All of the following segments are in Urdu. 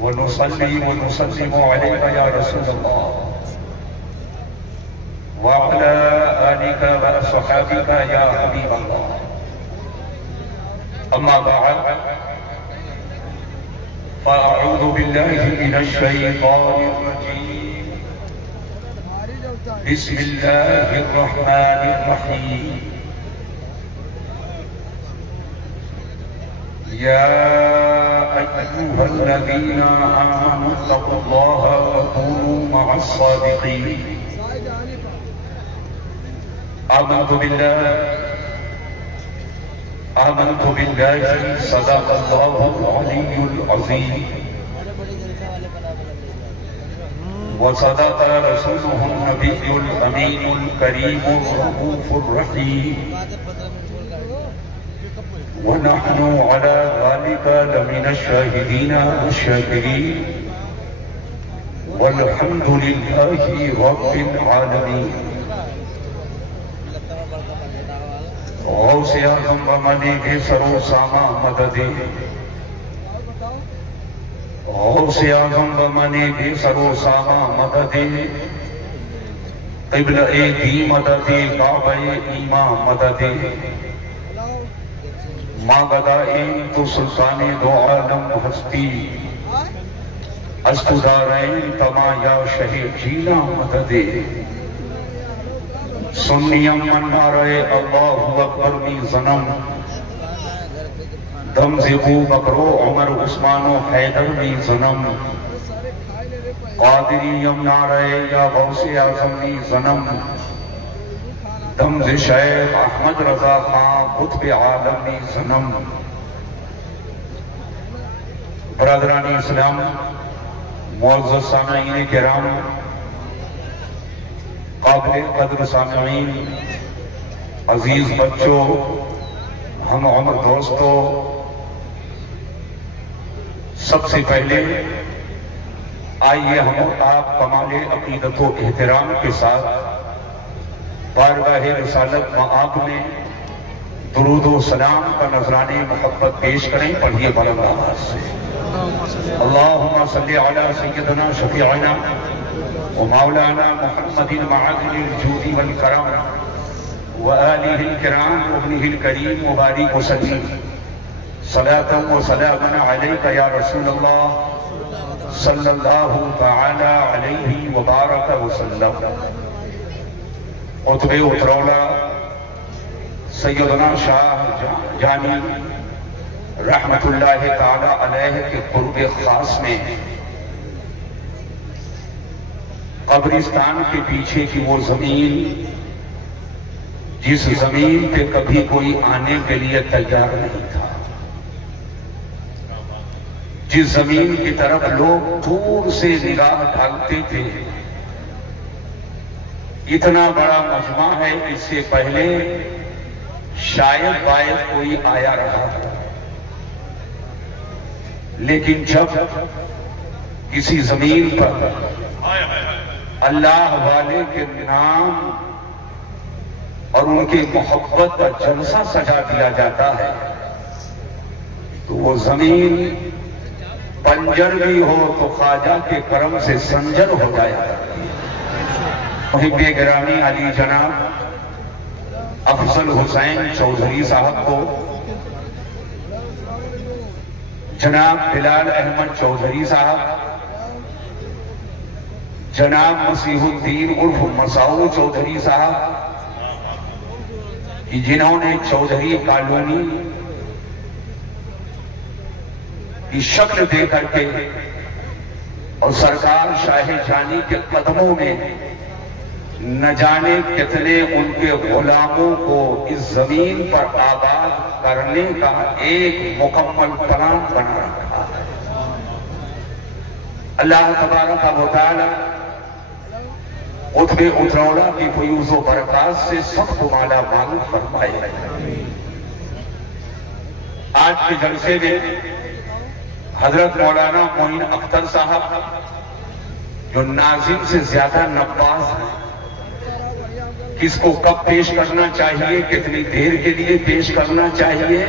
ونصلي ونسلم عليك يا رسول الله وعلى آلك وأصحابك يا حبيب الله. أما بعد فأعوذ بالله من الشيطان الرجيم. بسم الله الرحمن الرحيم. يا أيها الذين آمنوا اتقوا الله وكونوا مع الصادقين. آمنت بالله صدق الله العلي العظيم وصدق رسوله النبي الأمين الكريم الرؤوف الرحيم ونحن على ذلك لمن الشاهدين والشاكرين والحمد لله رب العالمين. غوث اعظم بمنے کے سرو سامہ مددے، غوث اعظم بمنے کے سرو سامہ مددے، قبلہ دی مددے، کعبہ ایمان مددے، ماں گدائیں تو سلطان دو عالم ہستی، استدارین تما یا شہید جینا مددے، سنیم من نعرہ اللہ اکبر می زنم، دم زبو بکرو عمر عثمان و حیدر می زنم، قادریم نعرہ یا غوث اعظم می زنم، دم ز شیخ احمد رضا خان قطب عالمی زنم. برادران اسلام، معزز سامعین کرام، قابل قدر سامعین، عزیز بچوں، ہم عمر دوستوں، سب سے پہلے آئیے ہم آپ کمال عقیدت و احترام کے ساتھ بارگاہ رسالت مآب میں درود و سلام کا نذرانِ محبت پیش کریں. پڑھیے بلند آواز سے. اللہم صلی علی سیدنا شفیعنا ومولانا محمد معدن الجود والکرم وآلہ الکرام وابنہ الکریم وبارک وسلم صلاة و سلام علیک یا رسول اللہ صلی اللہ تعالی علیہ وبارک وسلم. قطب اترولا سیدنا شاہ جانی رحمت اللہ تعالی علیہ کے قرب خاص میں قبرستان کے پیچھے کی وہ زمین جس زمین پہ کبھی کوئی آنے کے لیے تیار نہیں تھا، جس زمین کی طرف لوگ دور سے نگاہ ڈالتے تھے، اتنا بڑا مجمع ہے، اس سے پہلے شاید باید کوئی آیا رہا تھا، لیکن جب کسی زمین پر اللہ والے کے نام اور ان کی محبت کا جلسہ سجا دیا جاتا ہے تو وہ زمین بنجر بھی ہو تو خواجہ کے کرم سے سنجر ہو جایا کرتی ہے. محب گرامی علی جناب افضل حسین چودھری صاحب کو، جناب بلال احمد چودھری صاحب، جناب مسیح الدین عرف مساؤ چودھری صاحب، جنہوں نے چودھری کالونی کی شکل دے کر کے اور سرکار شاہ جانی کے قدموں میں نہ جانے کتنے ان کے غلاموں کو اس زمین پر آباد کرنے کا ایک مکمل پلان بنا رکھا ہے. اللہ تبارک و تعالی قطب اترولا کی فیوز و برکات سے سب کو مالا مال فرمائے. آج کے جلسے میں حضرت مولانا معین اختر صاحب جو ناظم سے زیادہ نباز ہیں، کس کو کب پیش کرنا چاہیے، کتنی دیر کے لیے پیش کرنا چاہیے،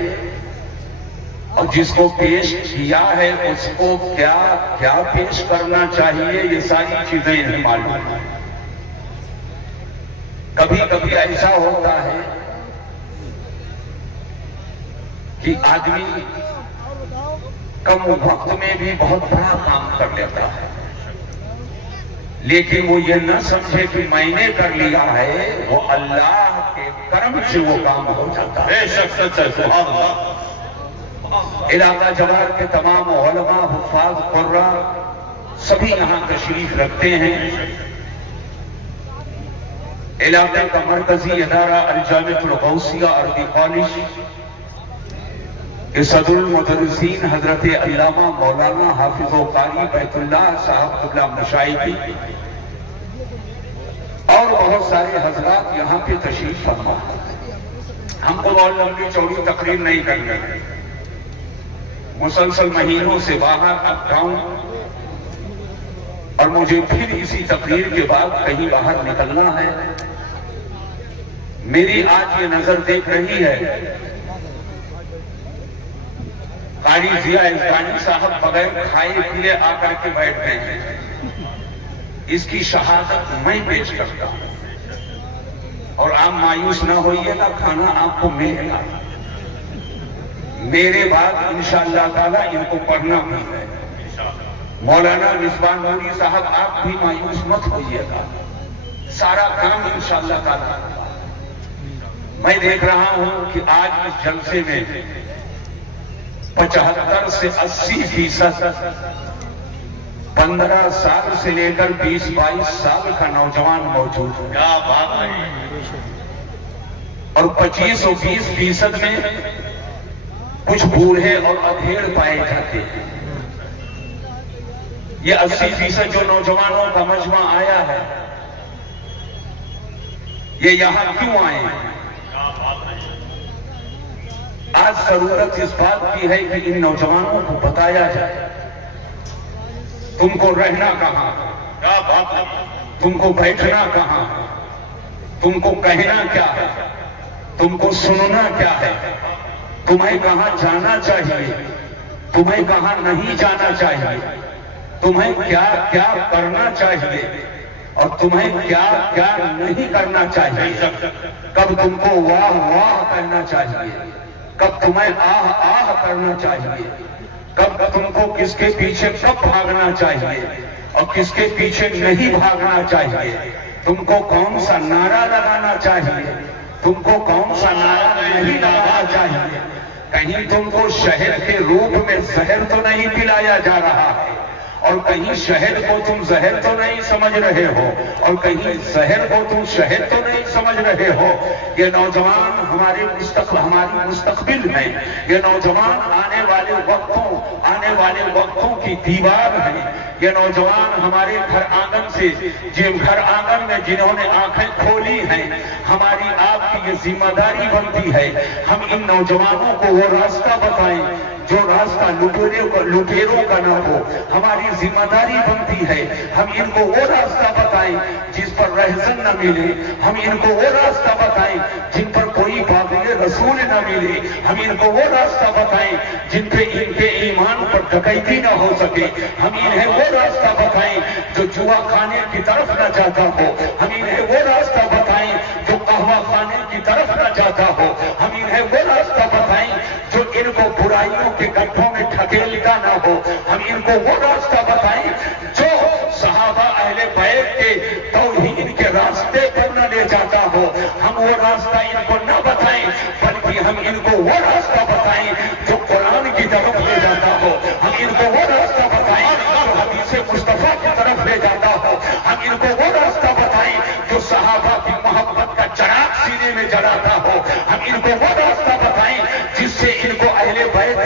اور جس کو پیش کیا ہے اس کو کیا کیا پیش کرنا چاہیے، یہ ساری چیزیں انہیں معلوم ہیں۔ کبھی کبھی ایسا ہوتا ہے کہ آدمی کم وقت میں بھی بہت بڑا کام کر لیتا ہے، لیکن وہ یہ نہ سمجھے کہ میں نے کر لیا ہے، وہ اللہ کے کرم سے وہ کام ہو جاتا ہے۔ بے شک سچ ہے، سبحان اللہ۔ علاقہ جوار کے تمام علماء، حفاظ، قراء سبھی یہاں تشریف رکھتے ہیں۔ علاقے کا مرکزی ادارہ الجامعۃ الغوثیہ عربی کالج کے صدر المدرسین حضرت علامہ مولانا حافظ و قاری بیت اللہ صاحب قبلہ مشائخی اور بہت سارے حضرات یہاں پہ تشریف فرما۔ ہم کو بہت لمبی چوڑی تقریر نہیں کرنی ہے، مسلسل مہینوں سے باہر اپ ڈاؤن، اور مجھے پھر اسی تقریر کے بعد کہیں باہر نکلنا ہے۔ میری آج یہ نظر دیکھ رہی ہے، قاری ضیاء افغانی صاحب بغیر کھائے پیے آ کر کے بیٹھ گئے ہیں۔ اس کی شہادت میں پیش کرتا ہوں، اور آپ مایوس نہ ہوئیے گا، کھانا آپ کو ملے گا۔ میرے بعد انشاءاللہ تعالیٰ ان کو پڑھنا بھی ہے۔ مولانا مصباح نوری صاحب آپ بھی مایوس مت ہوئیے گا، سارا کام انشاءاللہ تعالیٰ۔ میں دیکھ رہا ہوں کہ آج اس جلسے میں 75 سے 80% 15 سال سے لے کر 20-22 سال کا نوجوان موجود ہے۔ کیا بات ہے! اور 25 اور 20% میں کچھ بوڑھے اور ادھیڑ پائے جاتے ہیں۔ یہ 80% جو نوجوانوں کا مجمع آیا ہے، یہ یہاں کیوں آئے ہیں؟ آج ضرورت اس بات کی ہے کہ ان نوجوانوں کو بتایا جائے تم کو رہنا کہاں، کیا بات ہے، تم کو بیٹھنا کہاں، تم کو کہنا کیا ہے، تم کو سننا کیا ہے، تمہیں کہاں جانا چاہیے، تمہیں کہاں نہیں جانا چاہیے، تمہیں کیا کیا کرنا چاہیے اور تمہیں کیا کیا نہیں کرنا چاہیے، کب تم کو واہ واہ کہنا چاہیے، کب تمہیں آہ آہ کرنا چاہیے، کب تم کو کس کے پیچھے کب بھاگنا چاہیے اور کس کے پیچھے نہیں بھاگنا چاہیے، تم کو کون سا نعرہ لگانا چاہیے، تم کو کون سا نعرہ نہیں لگانا چاہیے۔ کہیں تم کو شہد کے روپ میں زہر تو نہیں پلایا جا رہا ہے، اور کہیں شہد کو تم زہر تو نہیں سمجھ رہے ہو، اور کہیں زہر کو تم شہد تو نہیں سمجھ رہے ہو۔ یہ نوجوان ہماری مستقبل ہیں، یہ نوجوان آنے والے وقتوں کی دیوار ہیں، یہ نوجوان ہمارے گھر آنگن سے گھر آنگن میں جنہوں نے آنکھیں کھولی ہیں، ہماری آپ کی یہ ذمہ داری بنتی ہے ہم ان نوجوانوں کو وہ راستہ بتائیں جو راستہ لٹیروں کا نہ ہو۔ ہماری ذمہ داری بنتی ہے ہم ان کو وہ راستہ بتائیں جس پر رہزن نہ ملے، ہم ان کو وہ راستہ بتائیں جن پر کوئی باغی رسول نہ ملے، ہم ان کو وہ راستہ بتائیں جن پہ ان کے ایمان پر ڈکیتی نہ ہو سکے، ہم انہیں وہ راستہ بتائیں جو جوا خانے کی طرف نہ جاتا ہو، ہم انہیں وہ راستہ بتائیں جو قہوہ خانے کی طرف نہ جاتا ہو، ہم انہیں وہ راستہ بتائیں جو ان کو برائیوں کے گڈھوں میں ڈھکیلتا نہ ہو، ہم ان کو وہ راستہ بتائیں جو صحابہ اہل بیت کے توحید کے راستے پر نہ لے جاتا ہو، ہم وہ راستہ ان کو نہ بتائیں بلکہ ہم ان کو وہ راستہ بتائیں جو قرآن کی طرف لے جاتا ہو، ہم ان کو وہ راستہ بتائیں جو حدیث مصطفیٰ کی طرف لے جاتا ہو، ہم ان کو وہ راستہ بتائیں جو صحابہ کی محبت کا چراغ سینے میں جلاتا ہو، ہم ان کو وہ راستہ بتائیں جس سے ان کو اہل بیت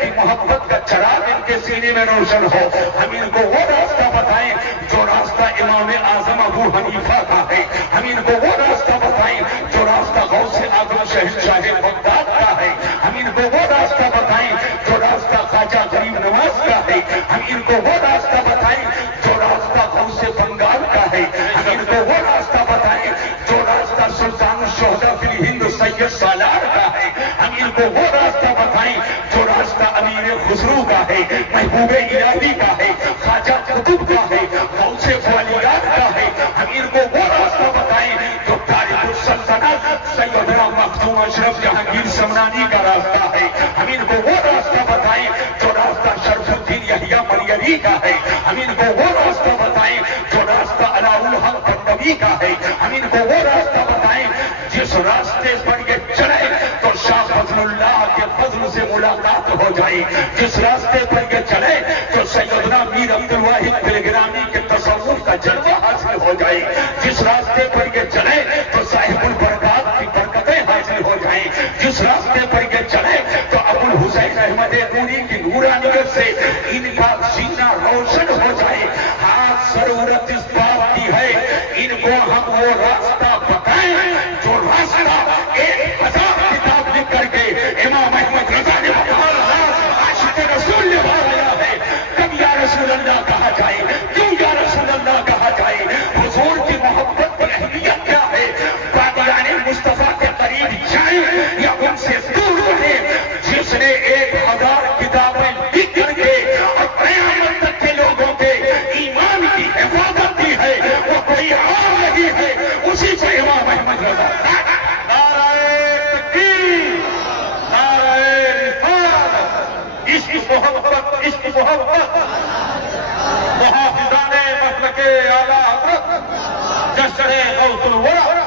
کی محبت کا چراغ ان کے سینے میں روشن ہو، ہم ان کو وہ راستہ بتائیں جو راستہ امام اعظم ابو حنیفہ کا ہے، ہم ان کو وہ راستہ بتائیں جو راستہ غوث اعظم شہنشاہ بغداد کا ہے، ہم ان کو وہ راستہ بتائیں جو راستہ خواجہ غریب نواز کا ہے، ہم ان کو وہ راستہ بتائیں جو راستہ غوث بنگال کا ہے، ہم ان کو وہ راستہ بتائیں جو راستہ سلطان الشہداء فی الہند سید سالار کا ہے، ہم ان کو وہ راستہ بتائیں محبوب الہی کا ہے، خواجہ قطب کا ہے، غوث فولیات کا ہے، امیر کو وہ راستہ بتائیں جو تاریخ السلطنت سیدنا مخدوم اشرف جہانگیر سمنانی کا راستہ ہے، امیر کو وہ راستہ بتائیں جو راستہ شرف الدین یحییٰ مریری کا ہے، امیر کو وہ راستہ بتائیں جو راستہ علاء الحق گنگوی کا ہے، امیر کو وہ راستہ بتائیں جس راستے پر یہ چلے تو شاہ فضل اللہ کے فضل سے ملاقات ہو جائے، جس راستے پر یہ چلے تو سیدنا میر عبد الواحد تلگرانی کے تصوف کا جلوہ حاصل ہو جائے، جس راستے پر یہ چلے تو صاحب البرکات کی برکتیں حاصل ہو جائیں، جس راستے پر یہ چلے تو ابو الحسین احمد نوری کی نورانیت سے ان کا سینہ روشن ہو جائے۔ ہاتھ ضرورت اس بات کی ہے ان کو ہم وہ راستہ بتائیں جو راستہ 1000 کتاب لکھ کر کے امام احمد رضا نے عاشق رسول نے بتایا ہے۔ کب یا رسول اللہ کہا جائے، کیوں یا رسول اللہ کہا جائے، حضور کی محبت کی اہمیت کیا ہے، قادیان مصطفیٰ کے قریب جائیں یا ان سے دور رہیں۔ جس نے 1000 کتابیں لکھ کر کے اور قیامت تک کے لوگوں کے ایمان کی حفاظت کی ہے وہ کوئی اور نہیں ہے، اسی کو امام احمد رضا۔ عشق محبت محافظان مسلک اعلیٰ حضرت جشن غوث الورا،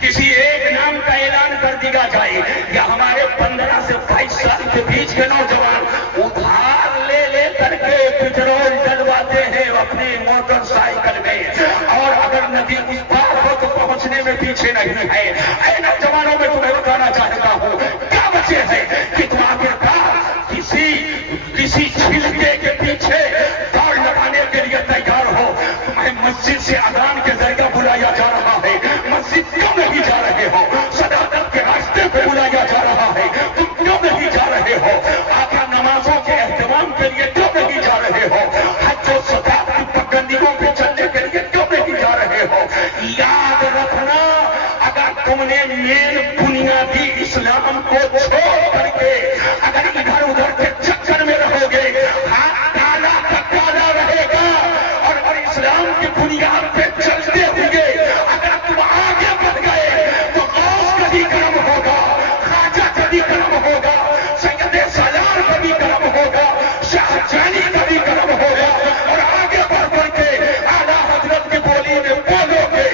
کسی ایک نام کا اعلان کر دیا جائے یا ہمارے 15 سے 22 سال کے بیچ کے نوجوان ادھار لے لے کر کے پٹرول ڈلواتے ہیں اپنی موٹر سائیکل میں، اور اگر ندی اس پار ہو تو پہنچنے میں پیچھے نہیں ہے۔ اے نوجوانوں میں تمہیں بتانا چاہتا ہوں کیا بچے ہیں کہ تم آخرکار کسی چھلکے کے پیچھے دوڑ لگانے کے لیے تیار ہو۔ تمہیں مسجد سے اذان کے ذریعہ بلایا جا رہا ہے، مسجد کیوں نہیں جا رہے ہو؟ صداقت کے راستے پہ بلایا جا رہا ہے، تم کیوں نہیں جا رہے ہو؟ آقا نمازوں کے اہتمام کے لیے کیوں نہیں جا رہے ہو؟ حج و صداقت کی پابندیوں پہ چلنے کے لیے کیوں نہیں جا رہے ہو؟ یاد رکھنا اگر تم نے مین بنیادی اسلام کو چھوڑ کر کے اگر ادھر ادھر کے چکر میں رہو گے، ہاتھ کالا کا کالا رہے گا، اور اسلام کی بنیاد پہ چلتے ہوئے اگر تم آگے بڑھ گئے تو غوث کا بھی کرم ہوگا، خواجہ کا بھی کرم ہوگا، سید سالار کا بھی کرم ہوگا، شاہ جانی کا بھی کرم ہوگا، اور آگے بڑھ کے اعلیٰ حضرت کی بولی میں بولو گے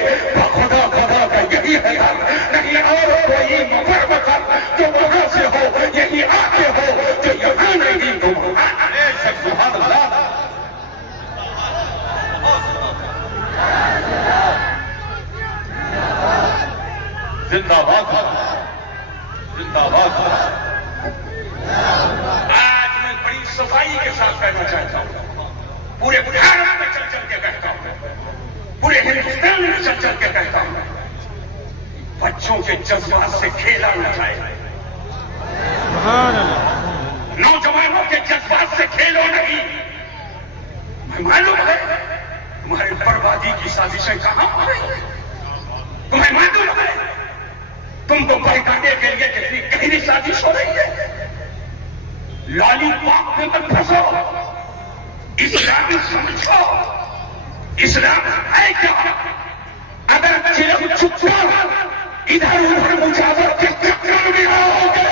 خدا خدا کا یہی ہے حل، نہیں اور کوئی مفرمت جو وہاں سے ہو، یہی آگے ہو جو یہاں نہیں تم۔ سبحان اللہ، زندہ باد، زندہ باد۔ آج میں بڑی صفائی کے ساتھ کہنا چاہتا ہوں، پورے بھارت میں چل چل کے کہتا ہوں، پورے ہندوستان میں چل چل کے کہتا ہوں، بچوں کے جذبات سے کھیلا نہ جائے، نوجوانوں کے جذبات سے کھیلو نہیں۔ میں معلوم ہے تمہاری بربادی کی سازشیں کہاں ہو رہی ہیں، تمہیں معلوم ہے تم کو بہکانے کے لیے کتنی گہری سازش ہو رہی ہے۔ لالی پاک میں مت پھنسو، اسلام سمجھو، اسلام ہے کیا؟ اگر چلم چپا ادھر ادھر مجاور کے چکر میں رہو گے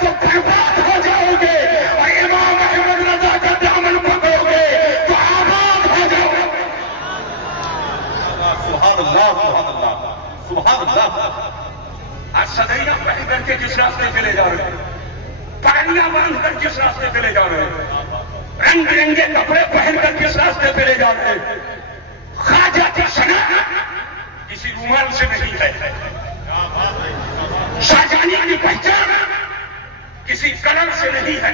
تو برباد ہو جاؤ گے، اور امام احمد رضا کا دامن پکڑو گے تو آباد ہو جاؤ گے۔ سبحان اللہ، سبحان اللہ، سبحان اللہ۔ آج صدیاں پہن کر کے جس راستے چلے جا رہے ہیں، پاڑیاں باندھ کر جس راستے چلے جا رہے ہیں، رنگ برنگے کپڑے پہن کر جس راستے چلے جا رہے ہیں، خواجہ کی شناخت کسی رومال سے نہیں ہے، شاہجہانی کی پہچان کسی کلر سے نہیں ہے،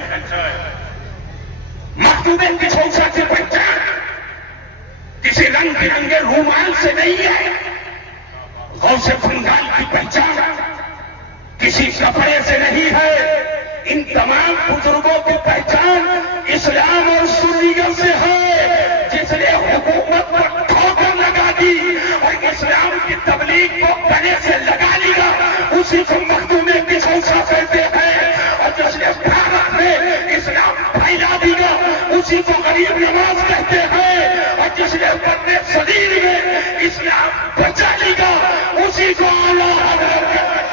مخدوم کی چھوسا کی پہچان کسی رنگ برنگے رومال سے نہیں ہے، غوث بنگال کی پہچان کسی کپڑے سے نہیں ہے۔ ان تمام بزرگوں کی پہچان اسلام اور سنیت سے ہے۔ جس نے حکومت پر ٹھوکر لگا دی اور اسلام کی تبلیغ کو گلے سے لگا لیا، اسی کو مخدوم کی چھوسا کہتے ہیں، اور جس نے بھارت میں اسلام پھیلا دیا اسی کو غریب نواز کہتے ہیں، اور جس نے بڑے صدیر میں اسلام بچا لیا اسی کو اعلیٰ حضرت کہتے ہیں۔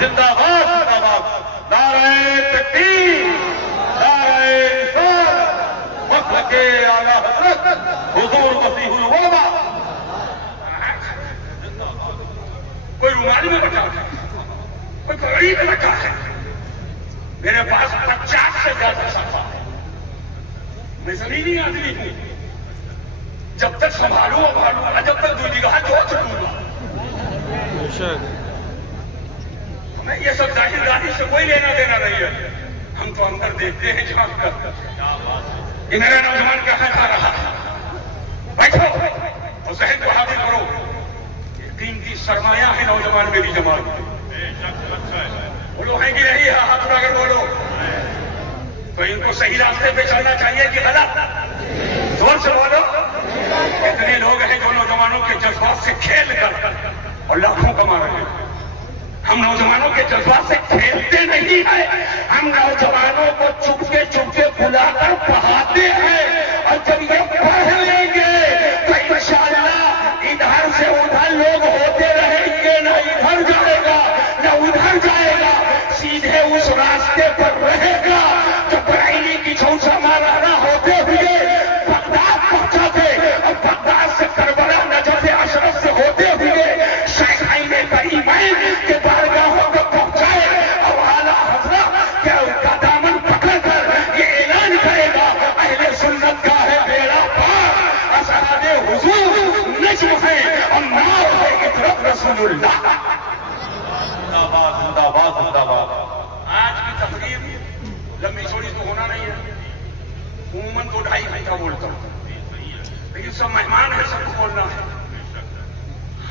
زندہ باد، زندہ باد، نعرہ تکبیر، نعرہ رسالت، مسلک اعلیٰ حضرت حضور مسیح الوضع۔ کوئی رومال میں بٹا ہے، کوئی پگڑی میں بٹا ہے، میرے پاس 50 سے زیادہ صفحہ ہے، میں زمینی آدمی ہوں، جب تک سنبھالوں ابھالوں، جب تک دوسری کہا جو چھوڑوں گا۔ ہمیں یہ سب ظاہر داری سے کوئی لینا دینا نہیں ہے، ہم تو اندر دیکھتے ہیں جھانک کر کہ میرا نوجوان کہاں کھا رہا ہے۔ بیٹھو اور ذہن کو حاضر کرو، یہ قیمتی سرمایہ ہے نوجوان میری جماعت۔ بولو ہے کہ نہیں ہے؟ ہاتھ اٹھا کر بولو۔ تو ان کو صحیح راستے پہ چلنا چاہیے کہ غلط؟ زور سے بولو۔ اتنے لوگ ہیں جو نوجوانوں کے جذبات سے کھیل کر اور لاکھوں کما رہے ہیں۔ ہم نوجوانوں کے جذبات سے کھیلتے نہیں ہیں، ہم نوجوانوں کو چپ کے بلا کر پڑھاتے ہیں، اور جب یہ پڑھ لیں گے تو انشاءاللہ ادھر سے ادھر لوگ ہوتے رہیں گے، نہ ادھر جائے گا نہ ادھر جائے گا، سیدھے اس راستے پر رہے گا جو بریلی کی چونسا مارانا ہوتے ہوئے بغداد پہنچا تھے، اور بغداد سے کربلا نجف اشرف سے ہوتے ہوئے شیخین کریمین کے بارگاہوں کو پہنچائے، اور اعلیٰ حضرت کہ ان کا دامن پکڑ کر یہ اعلان کرے گا اہل سنت کا ہے بیڑا پار، اصحاب حضور نجم ہے اور نار ہے اطرت رسول اللہ۔ زندہ باد، زندہ باد، زندہ باد۔ آج کی تقریر لمبی چوڑی تو ہونا نہیں ہے، عموماً تو 2.5 گھنٹہ بولتا ہوں، لیکن سب مہمان ہیں، سب کو بولنا ہے۔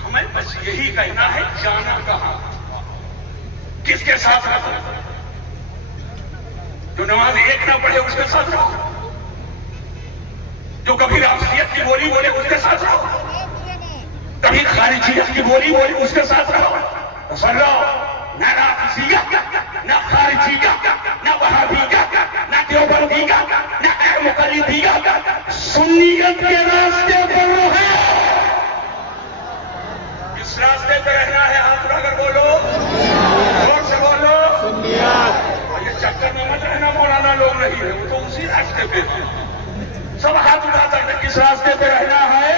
ہمیں بس یہی کہنا ہے، جانا کہاں، کس کے ساتھ رہو۔ جو نماز ایک نہ پڑھے اس کے ساتھ رہو، جو کبھی رافضیت کی بولی بولے اس کے ساتھ رہو، کبھی خارجیت کی بولی بولے اس کے ساتھ رہو۔ سن لو، نہ رافضیت، نہ خارجیت، نہ وہابیت، نہ دیوبندیت، نہ مقلدیت، سنیت کے راستے پر رہو۔ کس راستے پہ رہنا ہے؟ ہاتھ اٹھا کر بولو، زور سے بولو۔ سنیت۔ یہ چکر میں مت رہنا، مولانا لوگ نہیں ہے، وہ تو اسی راستے پہ سب ہاتھ اٹھا کر کس راستے پہ رہنا ہے؟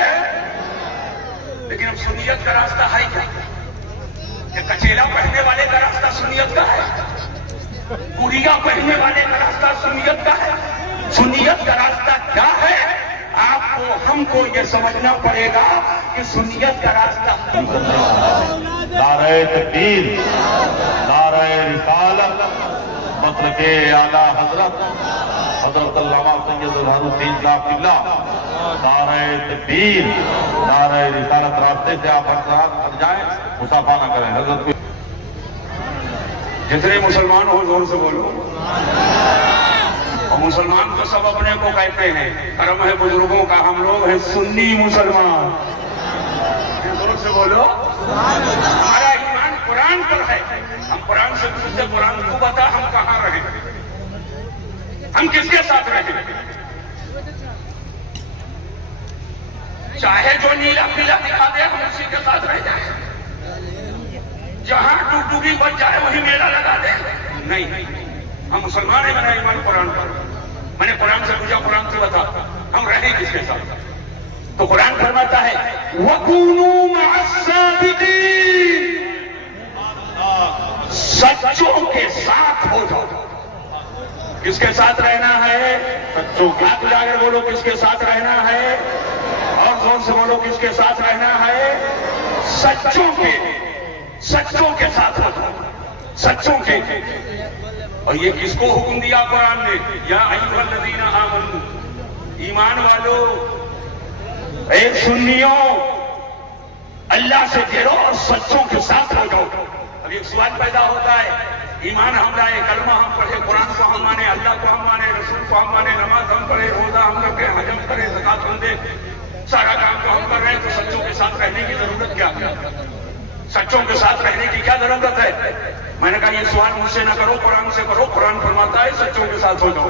لیکن اب سنیت کا راستہ ہے کیا؟ کہ کچیلا پہننے والے کا راستہ سنیت کا ہے، پوریا پہننے والے کا راستہ سنیت کا ہے؟ سنیت کا راستہ کیا ہے؟ آپ کو ہم کو یہ سمجھنا پڑے گا کہ سنیت کا راستہ نعرہ تکبیر، نعرہ رسالت، مسلک اعلیٰ حضرت حضرت علامہ سید اظہار الدین صاحب قبلہ، نعرہ تکبیر، نعرہ رسالت۔ راستے سے آپ ہٹ جائیں، مصافحہ نہ کریں۔ حضرت کو جتنے مسلمان ہو زور سے بولو۔ اور مسلمان تو سب اپنے کو کہتے ہیں، کرم ہے بزرگوں کا، ہم لوگ ہیں سنی مسلمان۔ زور سے بولو۔ ہمارا ایمان قرآن پر ہے، ہم قرآن سے پوچھتے، قرآن کو بتا ہم کہاں رہیں، ہم کس کے ساتھ رہیں۔ چاہے جو نیلا پیلا دکھا دے ہم اسی کے ساتھ رہ جائیں، جہاں ڈوبی بن جائے وہی میلہ لگا دے، نہیں، ہم مسلمان ہیں۔ میرا ایمان قرآن پر، میں نے قرآن سے پوچھا، قرآن سے بتا ہم رہیں کس کے ساتھ؟ تو قرآن فرماتا ہے وَكُونُوا مَعَ الصَّادِقِينَ، سچوں کے ساتھ ہو جاؤ۔ کس کے ساتھ رہنا ہے؟ سچوں کے۔ ہاتھ اٹھا کر بولو، کس کے ساتھ رہنا ہے؟ اور زور سے بولو، کس کے ساتھ رہنا ہے؟ سچوں کے، سچوں کے ساتھ ہو جاؤ، سچوں کے۔ اور یہ کس کو حکم دیا قرآن نے؟ یا ایھا الذین آمنوا، ایمان والو، اے سنیوں، اللہ سے ڈرو اور سچوں کے ساتھ ہو جاؤ۔ اب ایک سوال پیدا ہوتا ہے، ایمان ہم لائے، کلمہ ہم پڑھے، قرآن کو ہم مانے، اللہ کو ہم مانے، رسول کو ہم مانے، نماز ہم پڑھے، روزہ ہم رکھے، حج ہم کرے، زکات ہم دے، سارا کام تو ہم کر رہے ہیں، تو سچوں کے ساتھ رہنے کی ضرورت کیا ہے؟ سچوں کے ساتھ رہنے کی کیا ضرورت ہے؟ میں نے کہا یہ سوال مجھ سے نہ کرو، قرآن سے کرو۔ قرآن فرماتا ہے سچوں کے ساتھ ہو جاؤ۔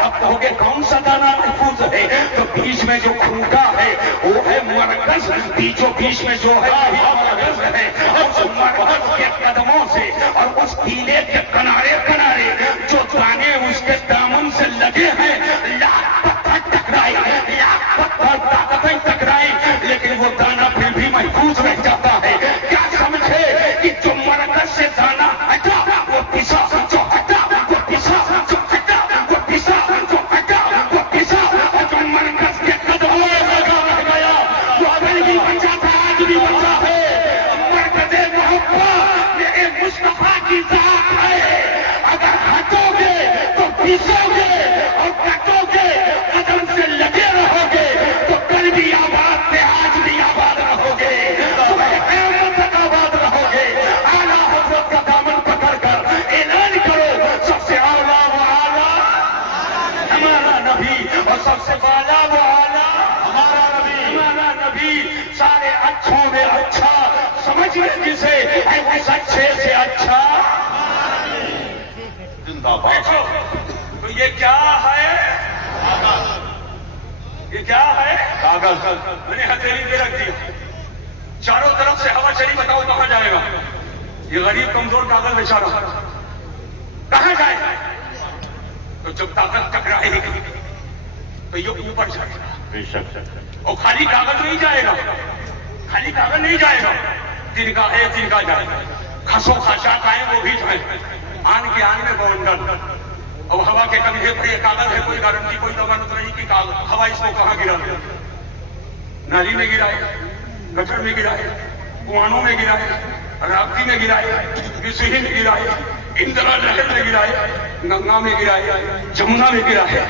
آپ کہو گے کون سا دانہ محفوظ ہے؟ تو بیچ میں جو کھوٹا ہے وہ ہے مرکز، بیچوں بیچ میں جو ہے مرکز ہے. اس مرکز کے قدموں سے اور اس کیلے کے کنارے کنارے جو دانے اس کے دامن سے لگے ہیں، لاکھ پتھر ٹکرائے، لاکھ پتھر طاقتیں ٹکرائیں، لیکن وہ دانہ پھر بھی محفوظ رہ جاتا ہے. کیا سمجھے کہ جو مرکز سے دانہ ہٹا وہ پسا، جو ہٹا وہ پسا، جو ہٹا وہ پسا، جو ہٹا وہ پسا، اور جو مرکز کے قدموں میں لگا رہ گیا وہ ابھی بھی بچا تھا، آج بھی بچا ہے. مرکز محبت میرے مصطفیٰ کی ذات ہے. اگر ہٹو گے تو پیسو گے اور کٹو گے قدم سے لگے رہو گے تو کل بھی آباد تھے، آج بھی آباد رہو گے، قیامت تک آباد رہو گے. اعلیٰ حضرت کا دامن پکڑ کر اعلان کرو سب سے اعلیٰ و اعلیٰ ہمارا نبی، اور سب سے بالا و اعلیٰ ہمارا نبی. ہمارا نبی سارے اچھوں میں اچھا، سمجھ لیں جسے ہے اس اچھے سے اچھا. دیکھو تو یہ کیا ہے؟ یہ کیا ہے؟ کاغذ. میں نے ہتھیلی پہ رکھ دیا، چاروں طرف سے ہوا چلی، بتاؤ کہاں جائے گا؟ یہ غریب کمزور کاغذ بیچارہ کہاں جائے گا؟ تو جب طاقت ٹکرائے گی تو یہ اوپر جائے گا. اور خالی کاغذ نہیں جائے گا، خالی کاغذ نہیں جائے گا، جن کا ہے جن کا جائے گا. خسو خاشاک آئے وہ بھی جائے، آن کے آن میں بونڈل. اور ہوا کے کنگھے پر یہ کاغذ ہے، کوئی گارنٹی کوئی ضمانت نہیں کہ ہوا اس کو کہاں گرا دے. نالی میں گرائے، گٹر میں گرائے، کنوانوں میں گرائے، راپتی میں گرائے، کسی میں گرائے، اندرا نہر میں گرائے، گنگا میں گرائے، جمنا میں گرائے،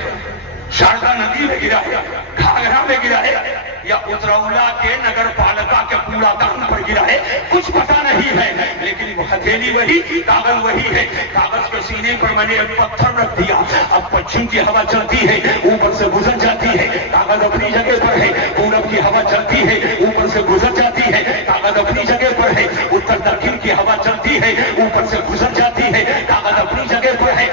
شاردا ندی میں گرائے، گھاگرا میں گرائے، یا اترولہ کے نگر پالکا کے کوڑا دان پر گرائے، کچھ پتا نہیں ہے. لیکن وہ ہتھیلی وہی، کاغذ وہی ہے. کاغذ کے سینے پر میں نے ایک پتھر رکھ دیا، اب پچھم کی ہوا چلتی ہے اوپر سے گزر جاتی ہے، کاغذ اپنی جگہ پر ہے. پورب کی ہوا چلتی ہے اوپر سے گزر جاتی ہے، کاغذ اپنی جگہ پر ہے. اتر دکن کی ہوا چلتی ہے اوپر سے گزر جاتی ہے، کاغذ اپنی جگہ پر ہے.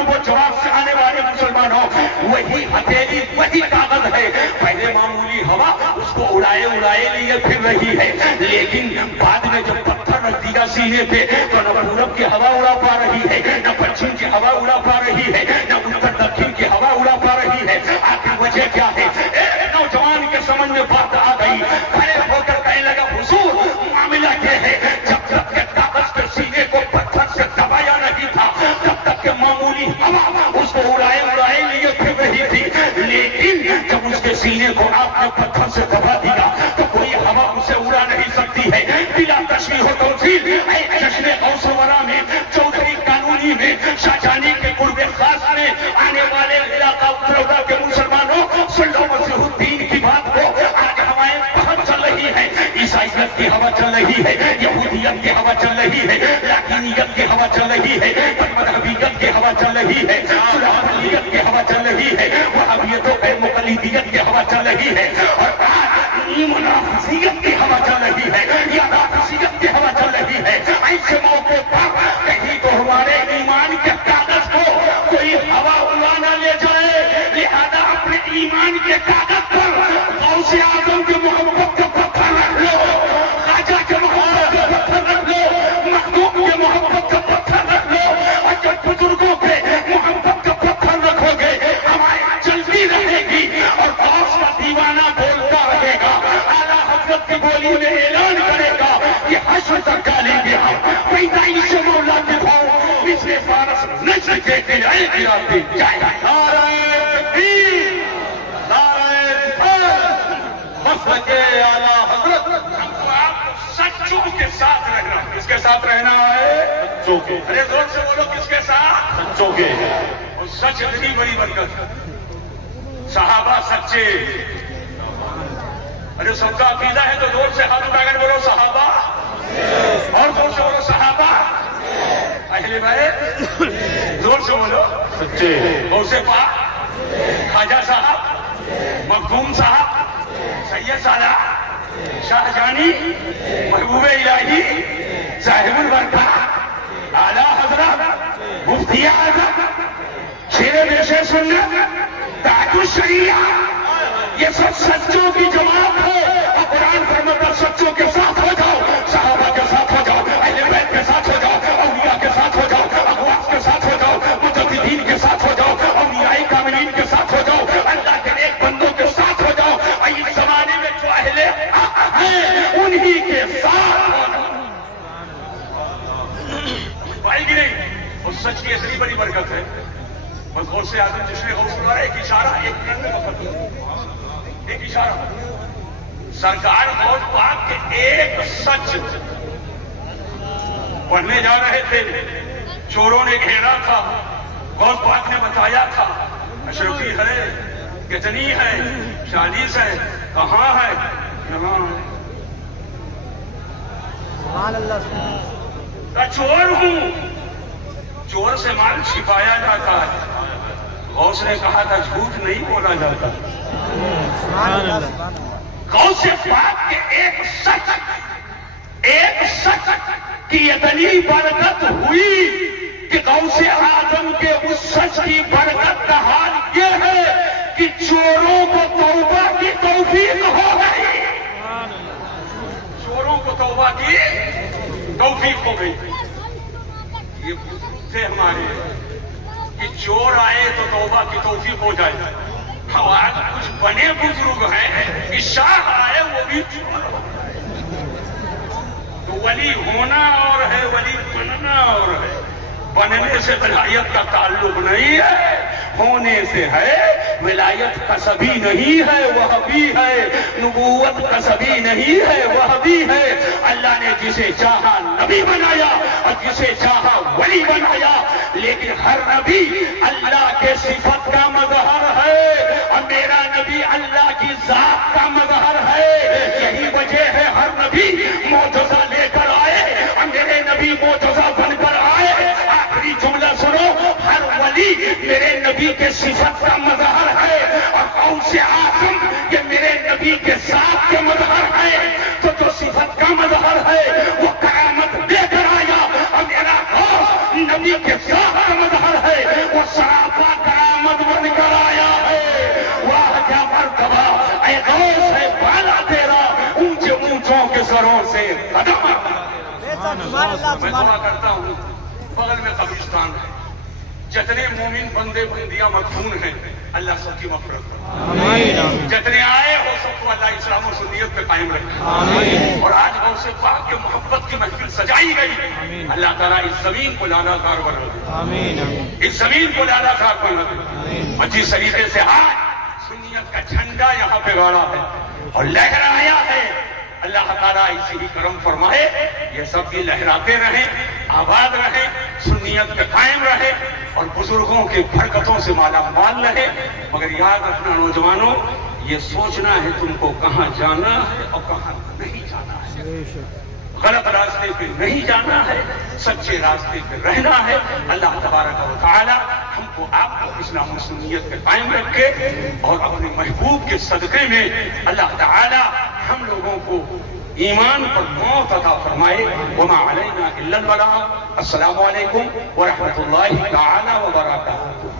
وہ جواب سے آنے والے مسلمانوں، وہی ہتھیلی وہی کاغذ ہے. پہلے معمولی ہوا اس کو اڑائے اڑائے لیے پھر رہی ہے، لیکن بعد میں جب پتھر رکھ دیا سینے پہ تو نہ پورب کی ہوا اڑا پا رہی ہے، نہ پچھم کی ہوا اڑا پا رہی ہے، نہ اتر دکن کی ہوا اڑا پا رہی ہے. آخر وجہ کیا ہے؟ ایک نوجوان کے سمجھ میں بات آ گئی، کھڑے ہو کر کہنے لگا حضور معاملہ یہ ہے، جب تک کہ کاغذ کے سینے کو پتھر سے دبایا نہیں تھا تب تک کہ معمولی ہوا اس کو اڑائے اڑائے لیے پھر رہی تھی، لیکن جب اس کے سینے کو آپ نے پتھر سے دبا دیا تو کوئی ہوا اسے اڑا نہیں سکتی ہے. بلا تشبیہ و تمثیل جشن غوث ورا میں، چودھری قانونی میں، شاہجہانی کے قرب خاص میں آنے والے علاقہ اترولہ کے مسلمانوں، سن لو مسیح الدین کی بات کو. آج ہوائیں بہت چل رہی ہیں، عیسائیت کی ہوا چل رہی ہے، یہودیت کی ہوا چل رہی ہے، لاطینیت کی ہوا چل رہی ہے، مذہبیت کی ہوا چل رہی ہے، سلافیت کی ہوا چل رہی ہے، وہابیت و غیر مقلدیت کی ہوا چل رہی ہے، اور منافسیت کی ہوا چل رہی ہے، یا نافسیت کی ہوا چل رہی ہے. ایسے موقع پر کہیں تو ہمارے ایمان کے کاغذ کو کوئی ہوا اڑا نہ لے جائے، لہذا اپنے ایمان کے کاغذ پر غوث اعظم کے محبت کا پتھر رکھ لو، خواجہ کے محبت کا پتھر رکھ لو، مخدوم کے محبت کا پتھر رکھ لو، اور جب بزرگوں کے محبت کا پتھر رکھو گے ہماری چلتی رہے گی اور غوث کا دیوانہ بولتا رہے گا. اعلیٰ حضرت کی بولی میں اعلان کرے گا کہ حشر تک ڈالیں گے ہم پیدائش سے مولا کے بھاؤ اس میں فارس نشر کے دلائے گراتے جائے. نعرہ تکبیر، نعرہ رسالت، مسلک اعلیٰ حضرت. ہم کو آپ سچوں کے ساتھ رہنا. کس کے ساتھ رہنا ہے؟ سچوں کے. ارے زور سے بولو، کس کے ساتھ؟ سچوں کے. اور سچ اتنی بڑی برکت، صحابہ سچے. ارے سب کا عقیدہ ہے تو زور سے ہاتھ اٹھا کر بولو صحابہ، اور زور سے بولو صحابہ. اہل بیت زور سے بولو سچے. غوث پاک، خواجہ صاحب، مخدوم صاحب، سید سالہ، شاہ جانی، محبوب الہی، صاحب البرکات، اعلیٰ حضرت، مفتی اعظم، شیر پیشے سننا تاج الشریعہ یہ سب سچوں کی جماعت ہے، اور قرآن فرماتا سچوں کے ساتھ ہو جاؤ، صحابہ کے ساتھ ہو جاؤ، اہل بیت کے ساتھ ہو جاؤ، اولیاء کے ساتھ ہو جاؤ، اغواث کے ساتھ ہو جاؤ، مجددین کے ساتھ ہو جاؤ، اولیاء کاملین کے ساتھ ہو جاؤ، اللہ کے نیک بندوں کے ساتھ ہو جاؤ، اور اس زمانے میں جو اہل حق ہیں انہی کے ساتھ ہو جاؤ۔ بھائی گی نہیں، اور سچ کی اتنی بڑی برکت ہے، بس غور سے آدمی جس نے غور سنا ہے، ایک اشارہ ایک منٹ میں وقت، ایک اشارہ سرکار غوث پاک کے ایک سچ پڑھنے جا رہے تھے، چوروں نے گھیرا تھا، غوث پاک نے بتایا تھا اشرفی ہے، کتنی ہے، 40 ہے، کہاں ہے، یہاں ہے، سبحان اللہ۔ میں چور ہوں، چور سے مال چھپایا جاتا ہے، غوث نے کہا تھا جھوٹ نہیں بولا جاتا۔ سبحان اللہ۔ غوث پاک کے ایک سچ کی اتنی برکت ہوئی کہ غوث اعظم کے اس سچ کی برکت کا حال یہ ہے کہ چوروں کو توبہ کی توفیق ہو گئی، چوروں کو توبہ کی توفیق ہو گئی۔ یہ تھے ہمارے کہ چور آئے تو توبہ کی توفیق ہو جائے، آج کچھ بنے بزرگ ہیں کہ شاہ آئے وہ بھی چور، تو ولی ہونا اور ہے، ولی بننا اور ہے، بننے سے ولایت کا تعلق نہیں ہے، ہونے سے ہے، ولایت کسبی نہیں ہے وہ بھی ہے، نبوت کسبی نہیں ہے وہ بھی ہے، اللہ نے جسے چاہا نبی بنایا اور جسے چاہا ولی بنایا، لیکن ہر نبی اللہ کے صفت کا مظہر ہے، اور میرا نبی اللہ کی ذات کا مظہر ہے، یہی وجہ ہے ہر نبی معجزہ لے کر آئے اور میرے نبی معجزہ بن کر آئے۔ آخری جملہ سنو، ہر ولی میرے نبی کے صفت کا مظہر ہے، اور غوث اعظم یہ میرے نبی کے ساتھ کے مظہر ہے، تو جو صفت کا مظہر ہے وہ کرامت دے کر آیا، اور میرا غوث نبی کے ساتھ کا مظہر ہے، وہ سراپا کرامت بن کر آیا ہے۔ واہ کیا مرتبہ، اے غوث ہے بالا تیرا، اونچے اونچوں کے سروں سے قدم آتا۔ میں دعا کرتا ہوں، بغل میں قبرستان ہے، جتنے مومن بندے بندیاں مدفون ہیں اللہ سب کی مغفرت کرے، جتنے آئے ہو سب کو اللہ اسلام و سنیت پہ قائم رکھے، اور آج غوث پاک کے محبت کی محفل سجائی گئی، اللہ تعالیٰ اس زمین کو لالا کار بنا، اس زمین کو لالا کار بنا، اور جس طریقے سے آج سنیت کا جھنڈا یہاں پہ گاڑا ہے اور لہرایا ہے، اللہ تعالیٰ اسی ہی کرم فرمائے، یہ سب بھی لہراتے رہیں، آباد رہیں، سنیت پہ قائم رہے، اور بزرگوں کے برکتوں سے مالا مال رہے۔ مگر یاد رکھنا نوجوانوں، یہ سوچنا ہے تم کو کہاں جانا ہے اور کہاں نہیں جانا ہے، غلط راستے پہ نہیں جانا ہے، سچے راستے پہ رہنا ہے۔ اللہ تبارک و تعالی ہم کو آپ کو اسلام و سنیت پہ قائم رکھے، اور اپنے محبوب کے صدقے میں اللہ تعالی ہم لوگوں کو ایمان پر موت عطا فرمائے۔ وما علینا الا البلاغ۔ السلام علیکم ورحمۃ اللہ تعالی وبرکاتہ۔